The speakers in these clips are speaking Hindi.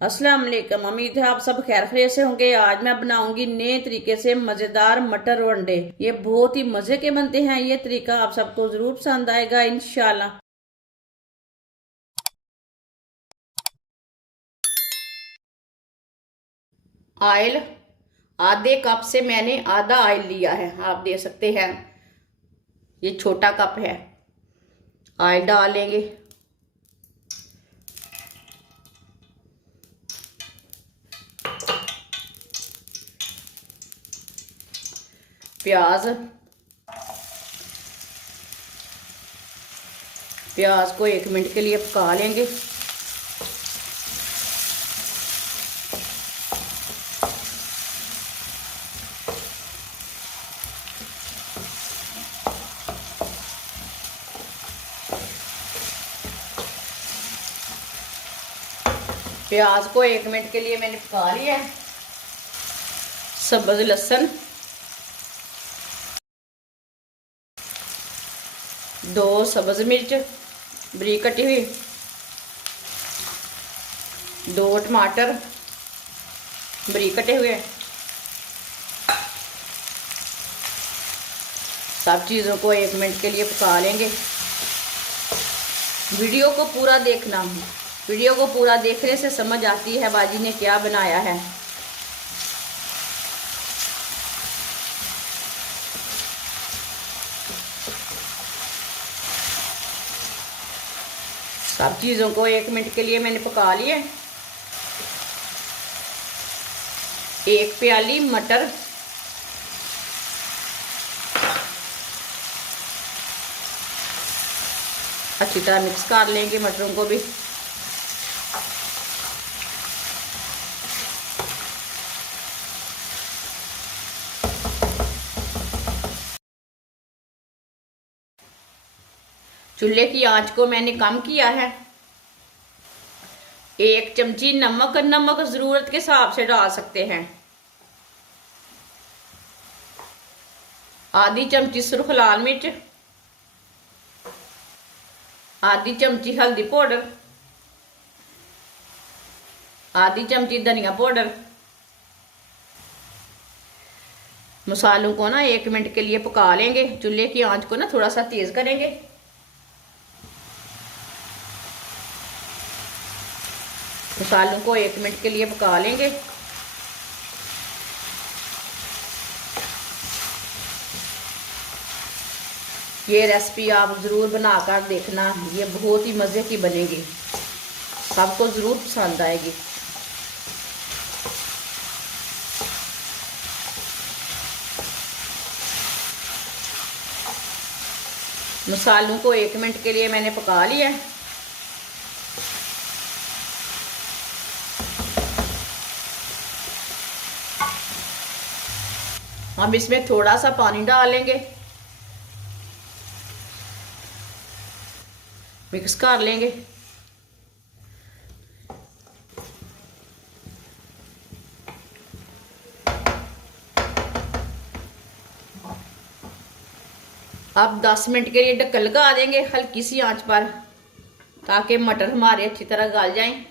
अस्सलाम वालेकुम। उम्मीद है आप सब खैर खैरियत से होंगे। आज मैं बनाऊंगी नए तरीके से मजेदार मटर वनडे। ये बहुत ही मजे के बनते हैं। ये तरीका आप सबको जरूर पसंद आएगा इंशाल्लाह। ऑयल आधे कप से मैंने आधा ऑयल लिया है, आप दे सकते हैं। ये छोटा कप है। ऑयल डालेंगे। प्याज प्याज को 1 मिनट के लिए पका लेंगे। प्याज को 1 मिनट के लिए मैंने पका लिया है। सब्ज लहसुन 2 सब्ज मिर्च बरीक कटी हुई, 2 टमाटर बरीक कटे हुए। सब चीज़ों को 1 मिनट के लिए पका लेंगे। वीडियो को पूरा देखना। वीडियो को पूरा देखने से समझ आती है बाजी ने क्या बनाया है। सब चीज़ों को 1 मिनट के लिए मैंने पका लिया। 1 प्याली मटर, अच्छी तरह मिक्स कर लेंगे मटरों को भी। चूल्हे की आंच को मैंने कम किया है। 1 चमची नमक, नमक जरूरत के हिसाब से डाल सकते हैं। आधी चमची सुर्ख लाल मिर्च, आधी चमची हल्दी पाउडर, आधी चमची धनिया पाउडर। मसालों को ना 1 मिनट के लिए पका लेंगे। चूल्हे की आंच को ना थोड़ा सा तेज करेंगे। मसालों को 1 मिनट के लिए पका लेंगे। ये रेसिपी आप ज़रूर बनाकर देखना, ये बहुत ही मज़े की बनेगी, सबको ज़रूर पसंद आएगी। मसालों को 1 मिनट के लिए मैंने पका लिया है। हम इसमें थोड़ा सा पानी डालेंगे, मिक्स कर लेंगे। अब 10 मिनट के लिए ढक्कन लगा देंगे हल्की सी आंच पर, ताकि मटर हमारे अच्छी तरह गल जाएं।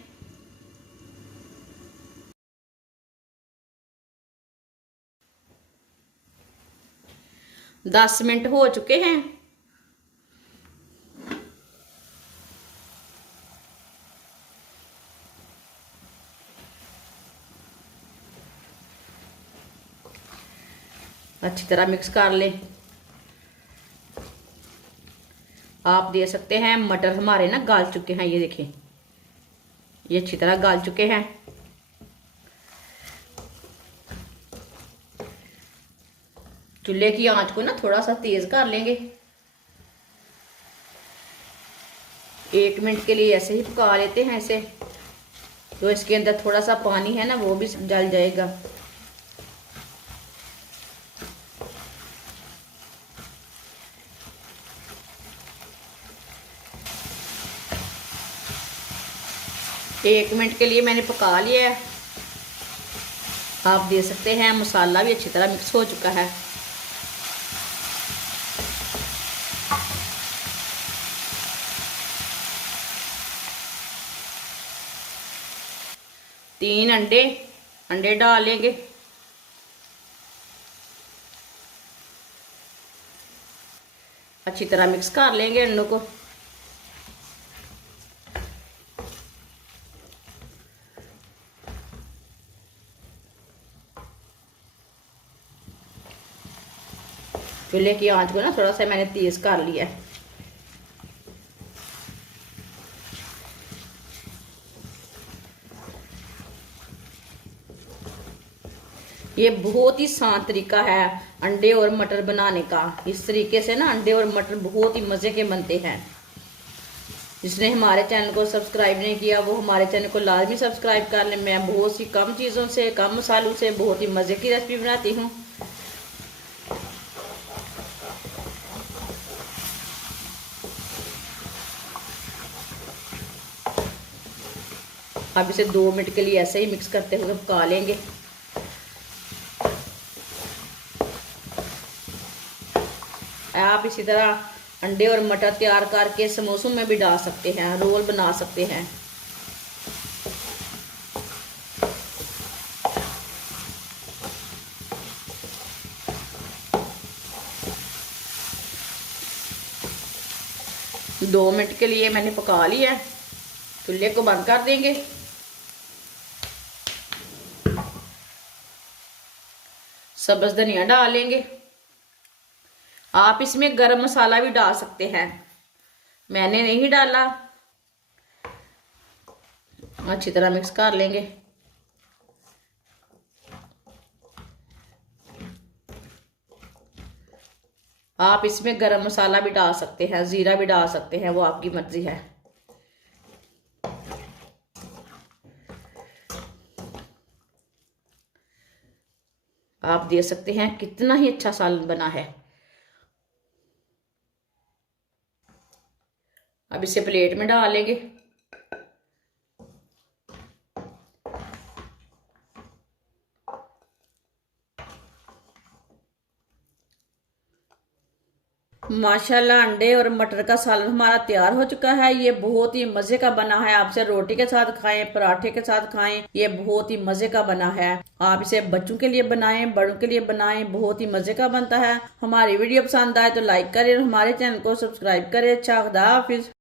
10 मिनट हो चुके हैं। अच्छी तरह मिक्स कर लें। आप दे सकते हैं मटर हमारे ना गल चुके हैं। ये देखिए, ये अच्छी तरह गल चुके हैं। चूल्हे की आंच को ना थोड़ा सा तेज कर लेंगे। 1 मिनट के लिए ऐसे ही पका लेते हैं इसे, तो इसके अंदर थोड़ा सा पानी है ना वो भी जल जाएगा। एक मिनट के लिए मैंने पका लिया है। आप दे सकते हैं मसाला भी अच्छी तरह मिक्स हो चुका है। 3 अंडे अंडे डालेंगे। अच्छी तरह मिक्स कर लेंगे अंडों को। चूल्हे की आंच को ना थोड़ा सा मैंने तेज कर लिया है। ये बहुत ही आसान तरीका है अंडे और मटर बनाने का। इस तरीके से ना अंडे और मटर बहुत ही मज़े के बनते हैं। जिसने हमारे चैनल को सब्सक्राइब नहीं किया वो हमारे चैनल को लाजमी सब्सक्राइब कर ले। मैं बहुत सी कम चीज़ों से, कम मसालों से बहुत ही मज़े की रेसिपी बनाती हूँ। अब इसे 2 मिनट के लिए ऐसे ही मिक्स करते हुए पका लेंगे। आप इसी तरह अंडे और मटर तैयार करके समोसों में भी डाल सकते हैं, रोल बना सकते हैं। दो मिनट के लिए मैंने पका लिया है। चूल्हे को बंद कर देंगे। सब्ज धनिया डालेंगे। आप इसमें गरम मसाला भी डाल सकते हैं, मैंने नहीं डाला। अच्छी तरह मिक्स कर लेंगे। आप इसमें गरम मसाला भी डाल सकते हैं, जीरा भी डाल सकते हैं, वो आपकी मर्जी है। आप देख सकते हैं कितना ही अच्छा सालन बना है। अब इसे प्लेट में डाल लेंगे। माशाल्लाह अंडे और मटर का सालन हमारा तैयार हो चुका है। ये बहुत ही मजे का बना है। आप इसे रोटी के साथ खाएं, पराठे के साथ खाएं, ये बहुत ही मजे का बना है। आप इसे बच्चों के लिए बनाएं, बड़ों के लिए बनाएं, बहुत ही मजे का बनता है। हमारी वीडियो पसंद आए तो लाइक करें और हमारे चैनल को सब्सक्राइब करें। अच्छा, खुदा हाफिज।